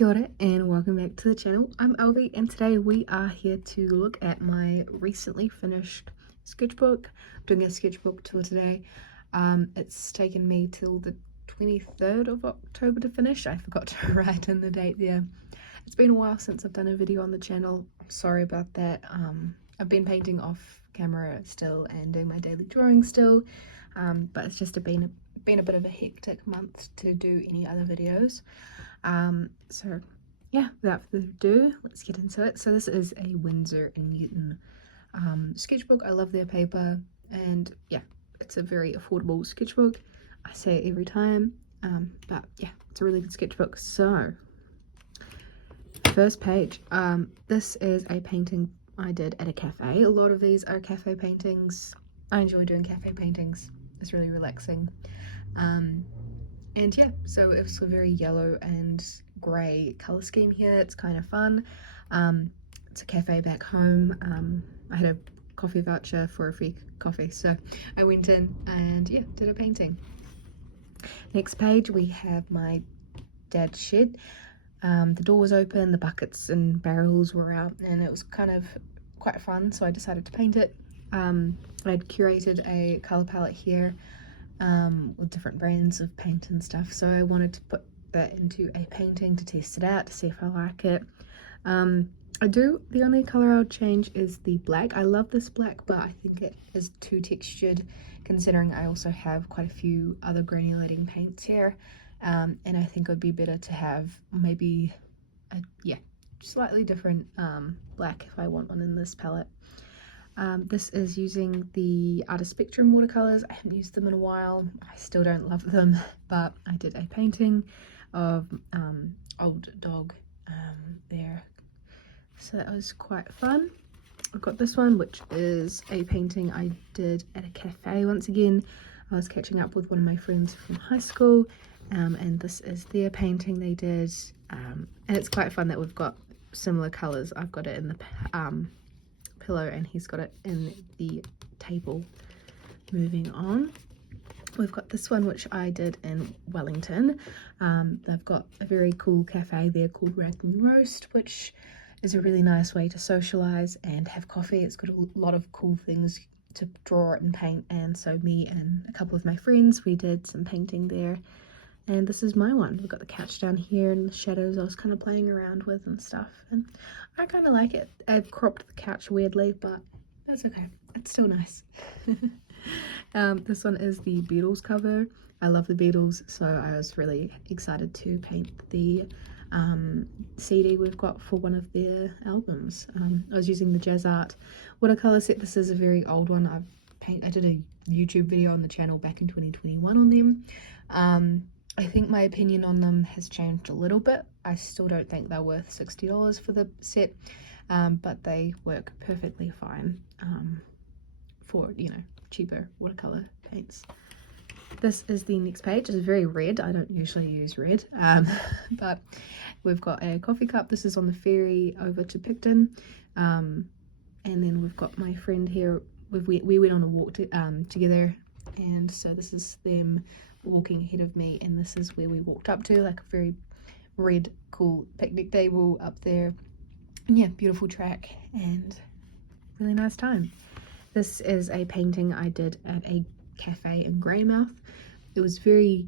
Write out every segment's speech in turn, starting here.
Kia ora and welcome back to the channel. I'm Elvie and today we are here to look at my recently finished sketchbook. I'm doing a sketchbook tour today. It's taken me till the 23rd of October to finish. I forgot to write in the date there. It's been a while since I've done a video on the channel. I'm sorry about that. I've been painting off camera still and doing my daily drawing still, but it's just been a bit of a hectic month to do any other videos. So yeah, without further ado, let's get into it. So this is a Winsor & Newton sketchbook. I love their paper, and yeah, it's a very affordable sketchbook. I say it every time, but yeah, it's a really good sketchbook. So first page, this is a painting I did at a cafe. A lot of these are cafe paintings. I enjoy doing cafe paintings. It's really relaxing. And yeah, so it's a very yellow and grey colour scheme here. It's kind of fun. It's a cafe back home. I had a coffee voucher for a free coffee, so I went in and yeah, did a painting. Next page we have my dad's shed. The door was open, the buckets and barrels were out, and it was kind of quite fun, so I decided to paint it. I'd curated a colour palette here with different brands of paint and stuff, so I wanted to put that into a painting to test it out, to see if I like it. The only colour I would change is the black. I love this black, but I think it is too textured, considering I also have quite a few other granulating paints here, and I think it would be better to have maybe a slightly different black if I want one in this palette. This is using the Artist Spectrum watercolours. I haven't used them in a while. I still don't love them, but I did a painting of old dog there, so that was quite fun. I've got this one, which is a painting I did at a cafe. Once again, I was catching up with one of my friends from high school, and this is their painting they did, and it's quite fun that we've got similar colours. I've got it in the pillow and he's got it in the table. Moving on, we've got this one which I did in Wellington. They've got a very cool cafe there called Rag and Roast, which is a really nice way to socialise and have coffee. It's got a lot of cool things to draw and paint, and so me and a couple of my friends, we did some painting there. And this is my one. We've got the couch down here and the shadows I was kind of playing around with and stuff, and I kind of like it. I've cropped the couch weirdly, but that's okay. It's still nice. This one is the Beatles cover. I love the Beatles, so I was really excited to paint the CD we've got for one of their albums. I was using the Jazz Art watercolour set. This is a very old one. I did a YouTube video on the channel back in 2021 on them. I think my opinion on them has changed a little bit. I still don't think they're worth $60 for the set, but they work perfectly fine for, you know, cheaper watercolor paints. This is the next page. It's very red. I don't usually use red, but we've got a coffee cup. This is on the ferry over to Picton, and then we've got my friend here. We went on a walk together, and so this is them walking ahead of me, and this is where we walked up to, like a very red cool picnic table up there, and yeah, beautiful track and really nice time. This is a painting I did at a cafe in Greymouth. It was very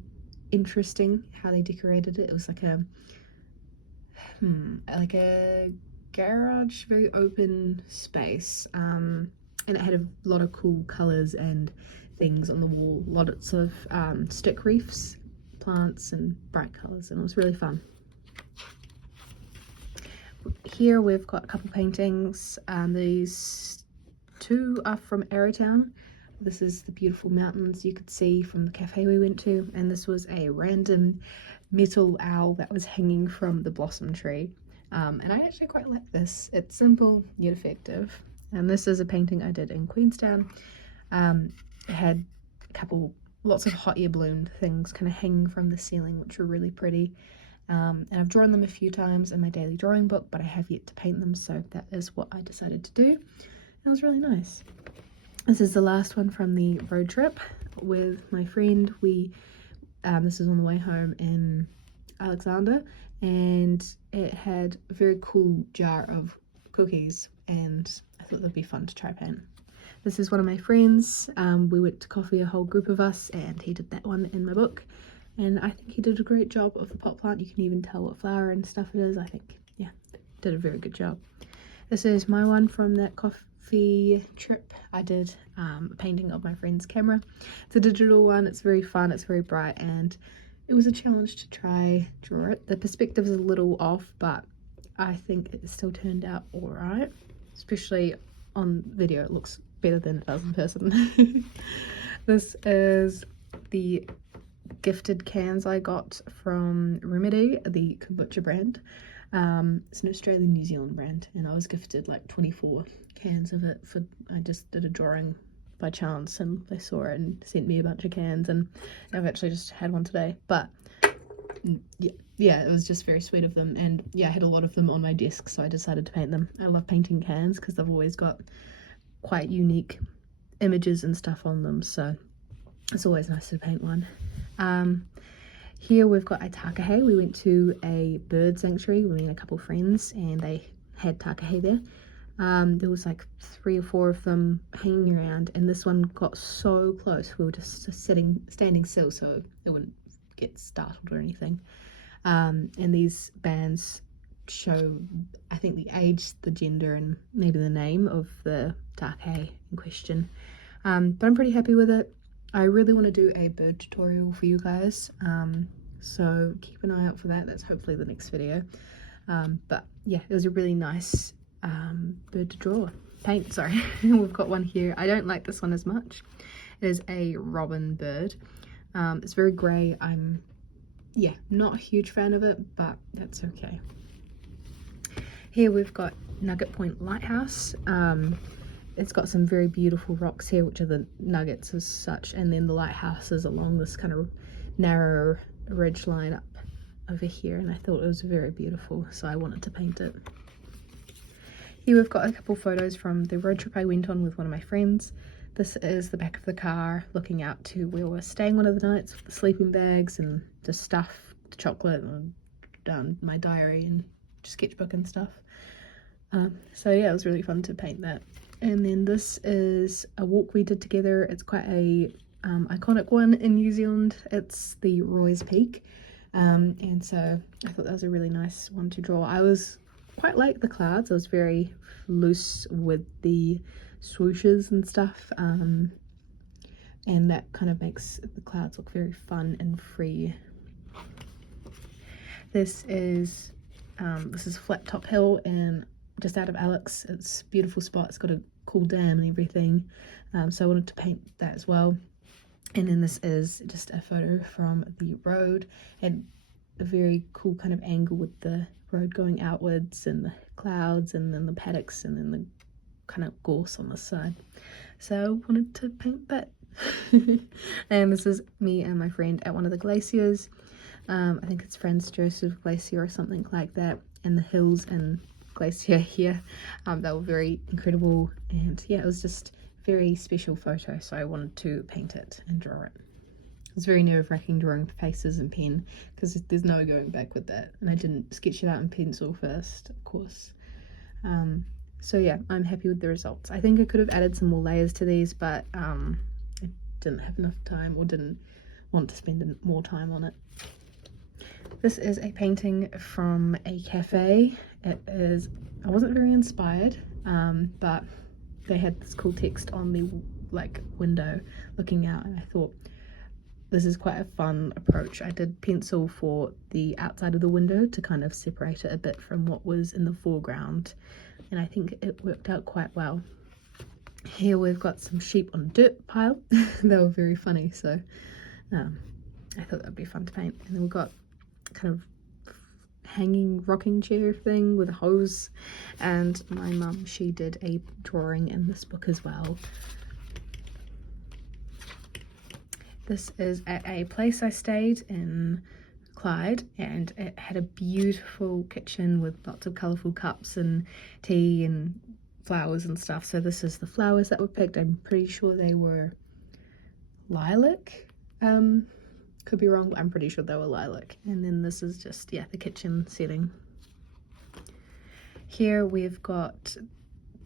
interesting how they decorated it. It was like a garage, very open space, and it had a lot of cool colors and things on the wall, lots of stick reefs, plants and bright colors, and it was really fun. Here we've got a couple paintings. These two are from Arrowtown. This is the beautiful mountains you could see from the cafe we went to, and this was a random metal owl that was hanging from the blossom tree, and I actually quite like this. It's simple yet effective. And this is a painting I did in Queenstown. It had lots of hot air balloon things kind of hanging from the ceiling, which were really pretty. And I've drawn them a few times in my daily drawing book, but I have yet to paint them, so that is what I decided to do. And it was really nice. This is the last one from the road trip with my friend. This is on the way home in Alexander, and it had a very cool jar of cookies, and I thought that'd be fun to try paint. This is one of my friends. We went to coffee, a whole group of us, and he did that one in my book, and I think he did a great job of the pot plant. You can even tell what flower and stuff it is. I think, yeah, did a very good job. This is my one from that coffee trip. I did a painting of my friend's camera. It's a digital one. It's very fun, it's very bright, and it was a challenge to try draw it. The perspective is a little off, but I think it still turned out alright. Especially on video, it looks better than it does in person. This is the gifted cans I got from Remedy, the kombucha brand. It's an Australian New Zealand brand, and I was gifted like 24 cans of it. I just did a drawing by chance and they saw it and sent me a bunch of cans, and I've actually just had one today. But yeah, it was just very sweet of them, and yeah, I had a lot of them on my desk, so I decided to paint them. I love painting cans because they've always got quite unique images and stuff on them, so it's always nice to paint one. Here we've got a takahe. We went to a bird sanctuary with a couple of friends, and they had takahe there. There was like 3 or 4 of them hanging around, and this one got so close. We were just standing still so it wouldn't get startled or anything. And these bands show, I think, the age, the gender, and maybe the name of the takahe in question. But I'm pretty happy with it. I really want to do a bird tutorial for you guys, so keep an eye out for that. That's hopefully the next video. But yeah, it was a really nice bird to paint, sorry. We've got one here. I don't like this one as much. It is a robin bird. It's very grey. I'm not a huge fan of it, but that's okay. Here we've got Nugget Point Lighthouse. It's got some very beautiful rocks here, which are the nuggets as such, and then the lighthouse is along this kind of narrow ridge line up over here, and I thought it was very beautiful, so I wanted to paint it. Here we've got a couple photos from the road trip I went on with one of my friends. This is the back of the car looking out to where we were staying one of the nights, with the sleeping bags and the stuff, the chocolate, and my diary and sketchbook and stuff. So yeah, it was really fun to paint that. And then this is a walk we did together. It's quite a iconic one in New Zealand. It's the Roy's Peak, and so I thought that was a really nice one to draw. I was quite like the clouds. I was very loose with the swooshes and stuff, and that kind of makes the clouds look very fun and free. This is Flat Top Hill and just out of Alex. It's a beautiful spot. It's got a cool dam and everything, so I wanted to paint that as well. And then this is just a photo from the road, and a very cool kind of angle with the road going outwards and the clouds and then the paddocks and then the kind of gorse on the side. So I wanted to paint that. And this is me and my friend at one of the glaciers. I think it's Franz Josef Glacier or something like that, and the hills and glacier here. They were very incredible, and yeah, it was just a very special photo, so I wanted to paint it and draw it. It was very nerve-wracking drawing faces and pen, because there's no going back with that, and I didn't sketch it out in pencil first, of course. So yeah, I'm happy with the results. I think I could have added some more layers to these, but I didn't have enough time, or didn't want to spend more time on it. This is a painting from a cafe. It is, I wasn't very inspired, but they had this cool text on the window looking out, and I thought this is quite a fun approach. I did pencil for the outside of the window to kind of separate it a bit from what was in the foreground, and I think it worked out quite well. Here we've got some sheep on a dirt pile. They were very funny, so I thought that'd be fun to paint. And then we've got kind of hanging rocking chair thing with a hose, and my mum, she did a drawing in this book as well. This is at a place I stayed in Clyde, and it had a beautiful kitchen with lots of colourful cups and tea and flowers and stuff. So this is the flowers that were picked. I'm pretty sure they were lilac Could be wrong, but I'm pretty sure they were lilac. And then this is just, yeah, the kitchen setting. Here we've got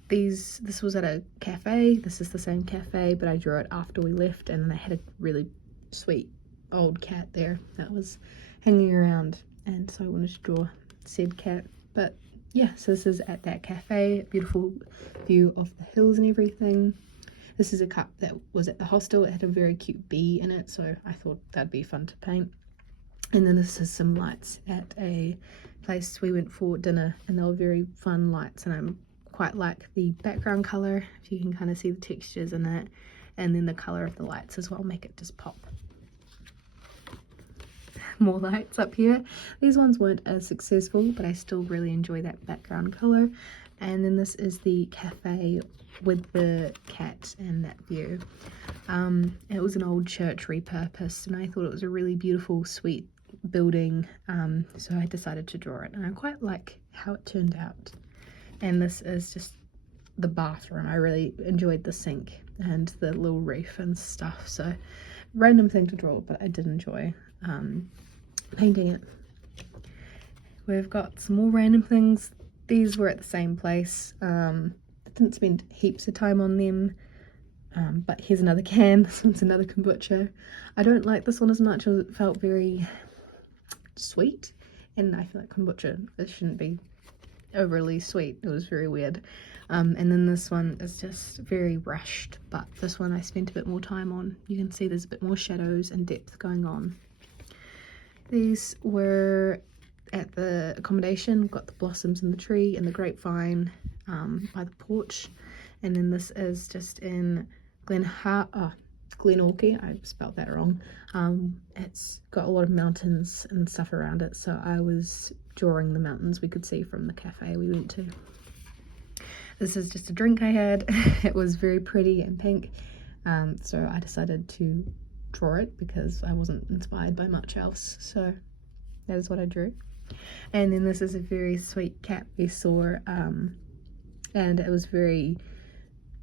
these. This was at a cafe. This is the same cafe, but I drew it after we left, and they had a really sweet old cat there that was hanging around, and so I wanted to draw said cat. But yeah, so this is at that cafe. Beautiful view of the hills and everything. This is a cup that was at the hostel. It had a very cute bee in it, so I thought that'd be fun to paint. And then this is some lights at a place we went for dinner, and they were very fun lights, and I'm quite like the background color, if you can kind of see the textures in it, and then the color of the lights as well make it just pop. More lights up here. These ones weren't as successful, but I still really enjoy that background color. And then this is the cafe with the cat and that view. It was an old church repurposed, and I thought it was a really beautiful, sweet building, so I decided to draw it, and I quite like how it turned out. And this is just the bathroom. I really enjoyed the sink and the little reef and stuff, so random thing to draw, but I did enjoy painting it. We've got some more random things. These were at the same place. I didn't spend heaps of time on them, but here's another can. This one's another kombucha. I don't like this one as much as it felt very sweet, and I feel like kombucha, it shouldn't be overly sweet. It was very weird. And then this one is just very rushed, but this one I spent a bit more time on. You can see there's a bit more shadows and depth going on. These were at the accommodation. We've got the blossoms in the tree and the grapevine by the porch. And then this is just in Glenorchy. I spelled that wrong. It's got a lot of mountains and stuff around it, so I was drawing the mountains we could see from the cafe we went to. This is just a drink I had. It was very pretty and pink, so I decided to draw it because I wasn't inspired by much else, so that is what I drew. And then this is a very sweet cat we saw, and it was very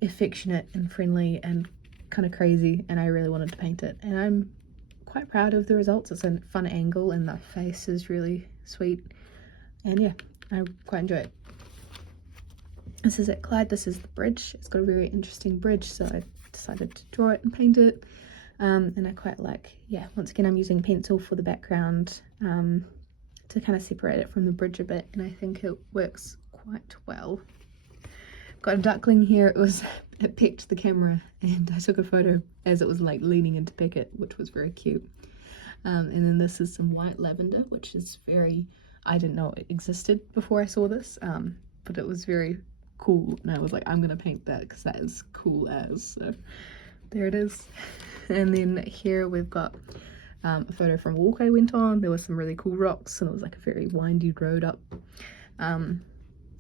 affectionate and friendly and kind of crazy, and I really wanted to paint it, and I'm quite proud of the results. It's a fun angle and the face is really sweet, and yeah, I quite enjoy it. This is at Clyde. This is the bridge. It's got a very interesting bridge, so I decided to draw it and paint it. And I quite like, yeah, once again I'm using pencil for the background to kind of separate it from the bridge a bit, and I think it works quite well. Got a duckling here. It pecked the camera, and I took a photo as it was like leaning in to peck it, which was very cute. And then this is some white lavender, which is very, I didn't know it existed before I saw this, but it was very cool, and I was like, I'm gonna paint that because that is cool as. So there it is. And then here we've got a photo from a walk I went on. There were some really cool rocks, and it was like a very windy road up. And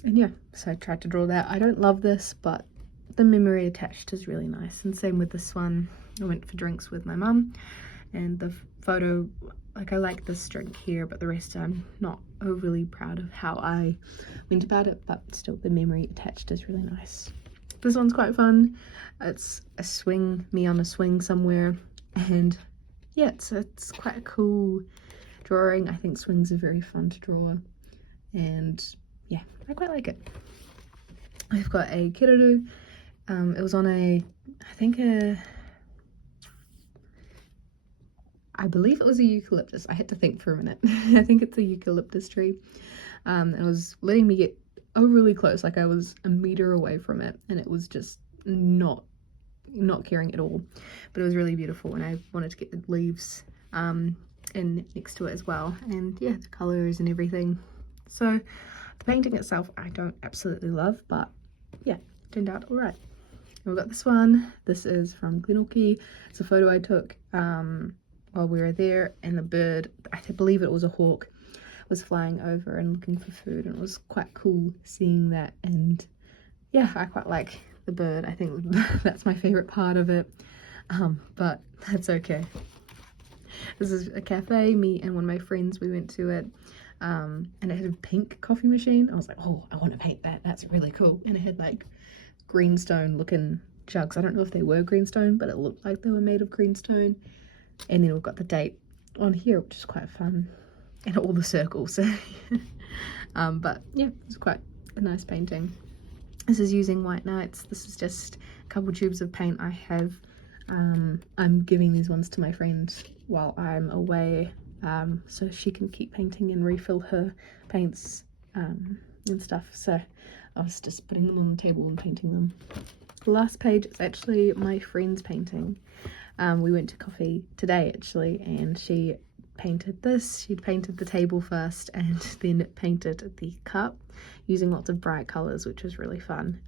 yeah, so I tried to draw that. I don't love this, but the memory attached is really nice. And same with this one. I went for drinks with my mum, and the photo, like, I like this drink here, but the rest I'm not overly proud of how I went about it, but still the memory attached is really nice. This one's quite fun. It's a swing, me on a swing somewhere, and yeah, it's quite a cool drawing. I think swings are very fun to draw, and yeah, I quite like it. We've got a kiruru. It was on I believe it was a eucalyptus. I had to think for a minute. I think it's a eucalyptus tree. It was letting me get overly close, like I was a meter away from it, and it was just not caring at all. But it was really beautiful, and I wanted to get the leaves in next to it as well, and yeah, the colors and everything. So the painting itself I don't absolutely love, but yeah, it turned out all right. We've got this one. This is from Glenorchy. It's a photo I took while we were there, and the bird, I believe it was a hawk, was flying over and looking for food, and it was quite cool seeing that. And yeah, I quite like the bird. I think that's my favorite part of it, but that's okay. This is a cafe, me and one of my friends, we went to it, and it had a pink coffee machine. I was like, oh, I want to paint that, that's really cool. And it had like greenstone looking jugs. I don't know if they were greenstone, but it looked like they were made of greenstone. And then we've got the date on here, which is quite fun, and all the circles. But yeah, it's quite a nice painting. This is using White Nights. This is just a couple tubes of paint I have. I'm giving these ones to my friend while I'm away, so she can keep painting and refill her paints and stuff. So I was just putting them on the table and painting them. The last page is actually my friend's painting. We went to coffee today actually, and she painted this. She'd painted the table first and then painted the cup using lots of bright colours, which was really fun.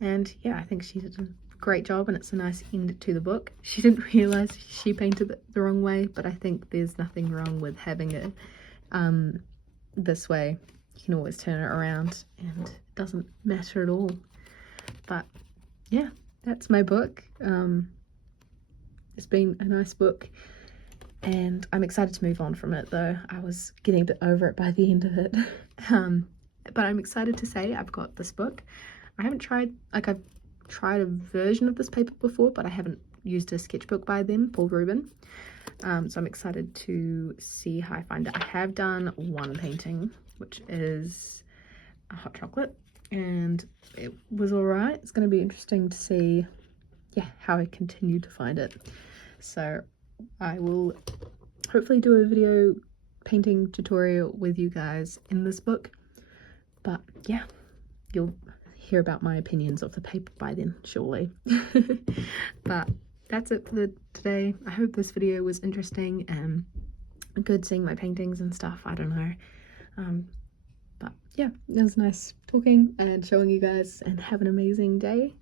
And yeah, I think she did a great job, and it's a nice end to the book. She didn't realise she painted it the wrong way, but I think there's nothing wrong with having it this way. You can always turn it around and it doesn't matter at all. But yeah, that's my book. It's been a nice book, and I'm excited to move on from it, though I was getting a bit over it by the end of it. But I'm excited to say I've got this book. I haven't tried, like, I've tried a version of this paper before, but I haven't used a sketchbook by them, Paul Rubin. So I'm excited to see how I find it. I have done one painting, which is a hot chocolate, and it was alright. It's going to be interesting to see, yeah, how I continue to find it. So I will hopefully do a video painting tutorial with you guys in this book. But yeah, you'll hear about my opinions of the paper by then, surely. But that's it for today. I hope this video was interesting and good seeing my paintings and stuff. I don't know. But yeah, it was nice talking and showing you guys, and have an amazing day.